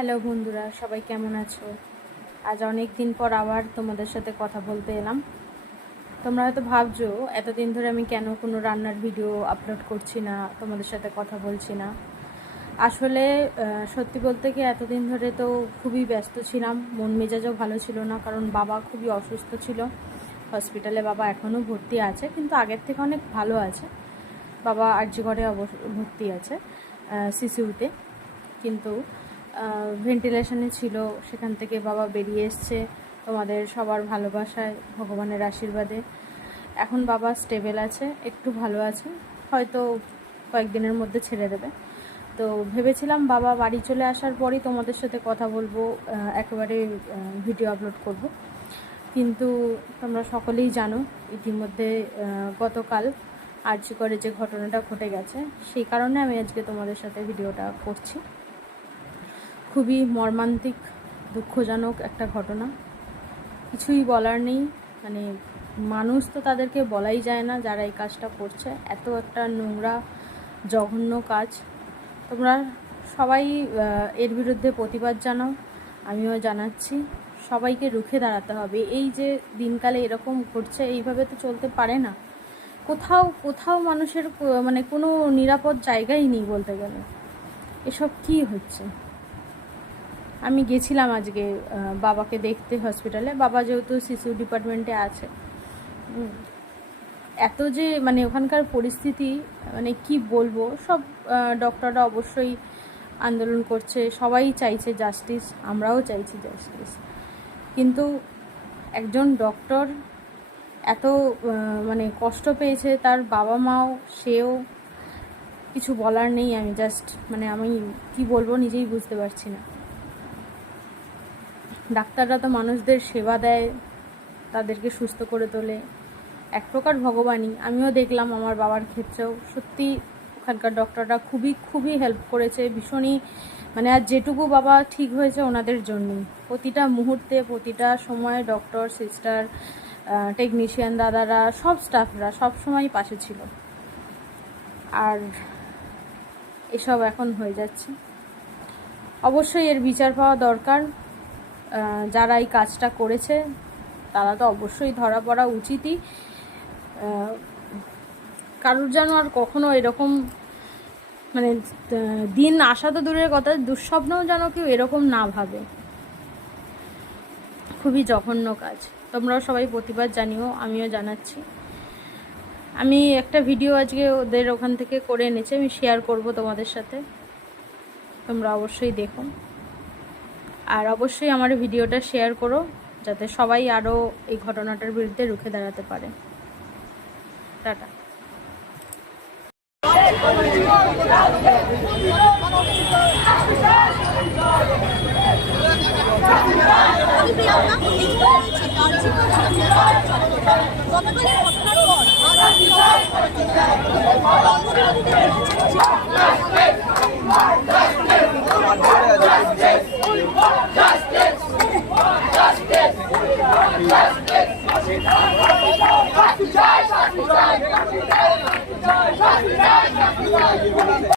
Hello বন্ধুরা, সবাই কেমন আছো? আজ অনেক দিন পর আবার তোমাদের সাথে কথা বলতে এলাম। তোমরা হয়তো ভাবছো এতদিন ধরে আমি কেন কোনো রান্নার ভিডিও আপলোড করছি না, তোমাদের সাথে কথা বলছি না। আসলে সত্যি বলতে কি এতদিন ধরে তো খুবই ব্যস্ত ছিলাম, মন মেজাজও ভালো ছিল না, কারণ বাবা খুবই অসুস্থ ছিল। হসপিটালে বাবা এখনও ভর্তি আছে, কিন্তু আগের থেকে অনেক ভালো আছে। বাবা আরজি ঘরে ভর্তি আছে, সিসিউতে, কিন্তু ভেন্টিলেশনে ছিল। সেখান থেকে বাবা বেরিয়ে এসছে তোমাদের সবার ভালোবাসায়, ভগবানের আশীর্বাদে। এখন বাবা স্টেবল আছে, একটু ভালো আছে, হয়তো কয়েকদিনের মধ্যে ছেড়ে দেবে। তো ভেবেছিলাম বাবা বাড়ি চলে আসার পরই তোমাদের সাথে কথা বলবো, একেবারে ভিডিও আপলোড করব। কিন্তু তোমরা সকলেই জানো ইতিমধ্যে গতকাল আরজি করে যে ঘটনাটা ঘটে গেছে, সেই কারণে আমি আজকে তোমাদের সাথে ভিডিওটা করছি। খুবই মর্মান্তিক, দুঃখজনক একটা ঘটনা, কিছুই বলার নেই। মানে মানুষ তো তাদেরকে বলাই যায় না যারা এই কাজটা করছে, এত একটা নোংরা জঘন্য কাজ। তোমরা সবাই এর বিরুদ্ধে প্রতিবাদ জানাও, আমিও জানাচ্ছি। সবাইকে রুখে দাঁড়াতে হবে। এই যে দিনকালে এরকম ঘটছে, এইভাবে তো চলতে পারে না। কোথাও কোথাও মানুষের মানে কোনো নিরাপদ জায়গাই নেই বলতে গেলে। এসব কি হচ্ছে? আমি গেছিলাম আজকে বাবাকে দেখতে হসপিটালে। বাবা যেহেতু সিসিউ ডিপার্টমেন্টে আছে, এত যে মানে ওখানকার পরিস্থিতি, মানে কি বলবো। সব ডক্টররা অবশ্যই আন্দোলন করছে, সবাই চাইছে জাস্টিস, আমরাও চাইছি জাস্টিস। কিন্তু একজন ডক্টর এত মানে কষ্ট পেয়েছে, তার বাবা মাও, সেও, কিছু বলার নেই। আমি জাস্ট মানে আমি কি বলবো নিজেই বুঝতে পারছি না। ডাক্তাররা তো মানুষদের সেবা দেয়, তাদেরকে সুস্থ করে তোলে, এক প্রকার ভগবানই। আমিও দেখলাম আমার বাবার ক্ষেত্রেও সত্যি ওখানকার ডক্টররা খুবই খুবই হেল্প করেছে, ভীষণই। মানে আর যেটুকু বাবা ঠিক হয়েছে ওনাদের জন্যই। প্রতিটা মুহূর্তে, প্রতিটা সময় ডক্টর, সিস্টার, টেকনিশিয়ান দাদারা, সব স্টাফরা সব সময় পাশে ছিল। আর এসব এখন হয়ে যাচ্ছে। অবশ্যই এর বিচার পাওয়া দরকার। যারা এই কাজটা করেছে তারা তো অবশ্যই ধরা পড়া উচিতই। কারুর যেন আর কখনো এরকম মানে দিন আসা তো দূরের কথা, দুঃস্বপ্নও যেন কেউ এরকম না ভাবে। খুবই জঘন্য কাজ। তোমরাও সবাই প্রতিবাদ জানিও, আমিও জানাচ্ছি। আমি একটা ভিডিও আজকে ওদের ওখান থেকে করে এনেছি, আমি শেয়ার করব তোমাদের সাথে, তোমরা অবশ্যই দেখো। আর অবশ্যই আমার ভিডিওটা শেয়ার করো, যাতে সবাই আরও এই ঘটনাটার বিরুদ্ধে রুখে দাঁড়াতে পারে। টাটা।